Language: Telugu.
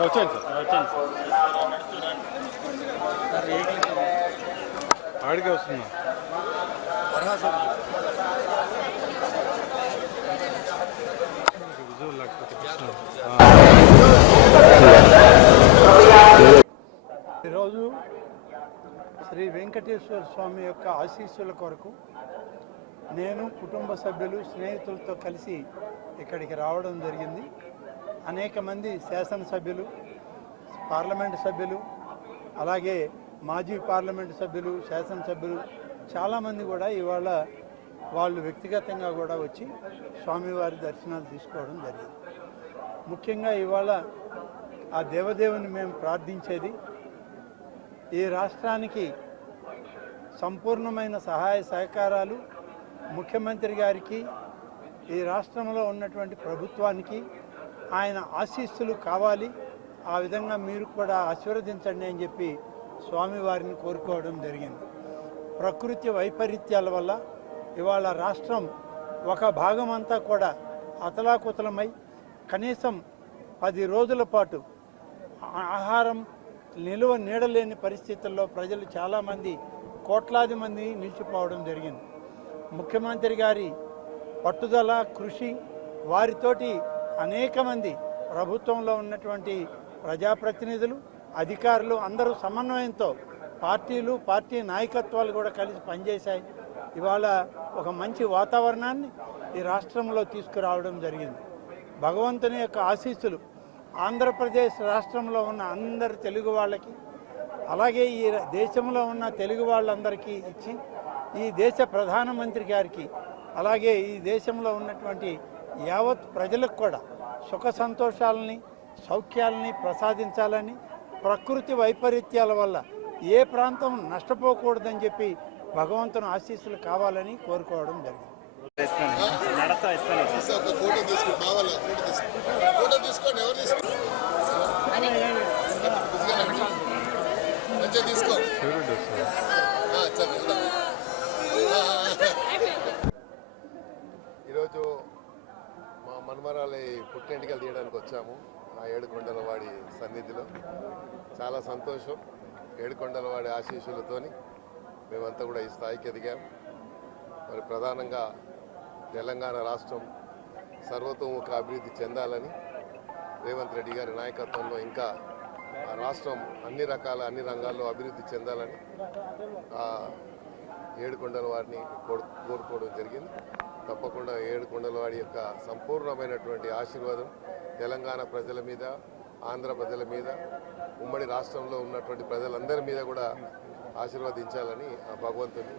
వచ్చాను సార్ వచ్చాను ఆడికే వస్తున్నా. ఈరోజు శ్రీ వెంకటేశ్వర స్వామి యొక్క ఆశీస్సుల కొరకు నేను కుటుంబ సభ్యులు స్నేహితులతో కలిసి ఇక్కడికి రావడం జరిగింది అనేక మంది శాసనసభ్యులు పార్లమెంటు సభ్యులు అలాగే మాజీ పార్లమెంటు సభ్యులు శాసనసభ్యులు చాలామంది కూడా ఇవాళ వాళ్ళు వ్యక్తిగతంగా కూడా వచ్చి స్వామివారి దర్శనాలు తీసుకోవడం జరిగింది. ముఖ్యంగా ఇవాళ ఆ దేవదేవుని మేము ప్రార్థించేది ఈ రాష్ట్రానికి సంపూర్ణమైన సహాయ సహకారాలు ముఖ్యమంత్రి గారికి ఈ రాష్ట్రంలో ఉన్నటువంటి ప్రభుత్వానికి ఆయన ఆశీస్సులు కావాలి. ఆ విధంగా మీరు కూడా ఆశీర్వదించండి అని చెప్పి స్వామివారిని కోరుకోవడం జరిగింది. ప్రకృతి వైపరీత్యాల వల్ల ఇవాళ రాష్ట్రం ఒక భాగం అంతా కూడా అతలాకుతలమై కనీసం పది రోజుల పాటు ఆహారం నిలువ నీడలేని పరిస్థితుల్లో ప్రజలు చాలామంది కోట్లాది మంది నిలిచిపోవడం జరిగింది. ముఖ్యమంత్రి గారి పట్టుదల కృషి వారితోటి అనేక మంది ప్రభుత్వంలో ఉన్నటువంటి ప్రజాప్రతినిధులు అధికారులు అందరూ సమన్వయంతో పార్టీలు పార్టీ నాయకత్వాలు కూడా కలిసి పనిచేశాయి. ఇవాళ ఒక మంచి వాతావరణాన్ని ఈ రాష్ట్రంలో తీసుకురావడం జరిగింది. భగవంతుని యొక్క ఆశీస్సులు ఆంధ్రప్రదేశ్ రాష్ట్రంలో ఉన్న అందరు తెలుగు వాళ్ళకి అలాగే ఈ దేశంలో ఉన్న తెలుగు వాళ్ళందరికీ ఇచ్చి ఈ దేశ ప్రధానమంత్రి గారికి అలాగే ఈ దేశంలో ఉన్నటువంటి యావత్ ప్రజలకు కూడా సుఖ సంతోషాలని సౌఖ్యాలని ప్రసాదించాలని ప్రకృతి వైపరీత్యాల వల్ల ఏ ప్రాంతం నష్టపోకూడదని చెప్పి భగవంతుని ఆశీస్సులు కావాలని కోరుకోవడం జరిగింది. తీసుకోండి మా వాళ్ళ ఫోటో తీసుకోండి ఫోటో తీసుకోండి ఎవరు తీసుకోండి మంచిగా తీసుకో చూడండి సార్ ఆ, చల్, వెళ్దాం. ఆ, ఆ, ఆ. ఈరోజు మా మన్మరాలి పుట్టింటికలు తీయడానికి వచ్చాము ఆ ఏడుకొండలవాడి సన్నిధిలో. చాలా సంతోషం ఏడుకొండలవాడి ఆశీస్సులతోని మేమంతా కూడా ఈ స్థాయికి ఎదిగాం. మరి ప్రధానంగా తెలంగాణ రాష్ట్రం సర్వతోముఖ అభివృద్ధి చెందాలని రేవంత్ రెడ్డి గారి నాయకత్వంలో ఇంకా ఆ రాష్ట్రం అన్ని రకాల అన్ని రంగాల్లో అభివృద్ధి చెందాలని ఏడుకొండల వారిని కోరు- కోరుకోవడం జరిగింది. ఏడుకొండలవాడి యొక్క సంపూర్ణమైనటువంటి ఆశీర్వాదం తెలంగాణ ప్రజల మీద ఆంధ్ర ప్రజల మీద ఉమ్మడి రాష్ట్రంలో ఉన్నటువంటి ప్రజలందరి మీద కూడా ఆశీర్వదించాలని ఆ భగవంతుని